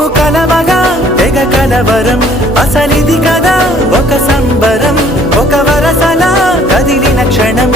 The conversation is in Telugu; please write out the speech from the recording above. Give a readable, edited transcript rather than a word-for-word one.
మేము కలవగా తెగ కలవరం అసలిది కదా ఒక సంబరం ఒక వరసలా కదిలిన క్షణం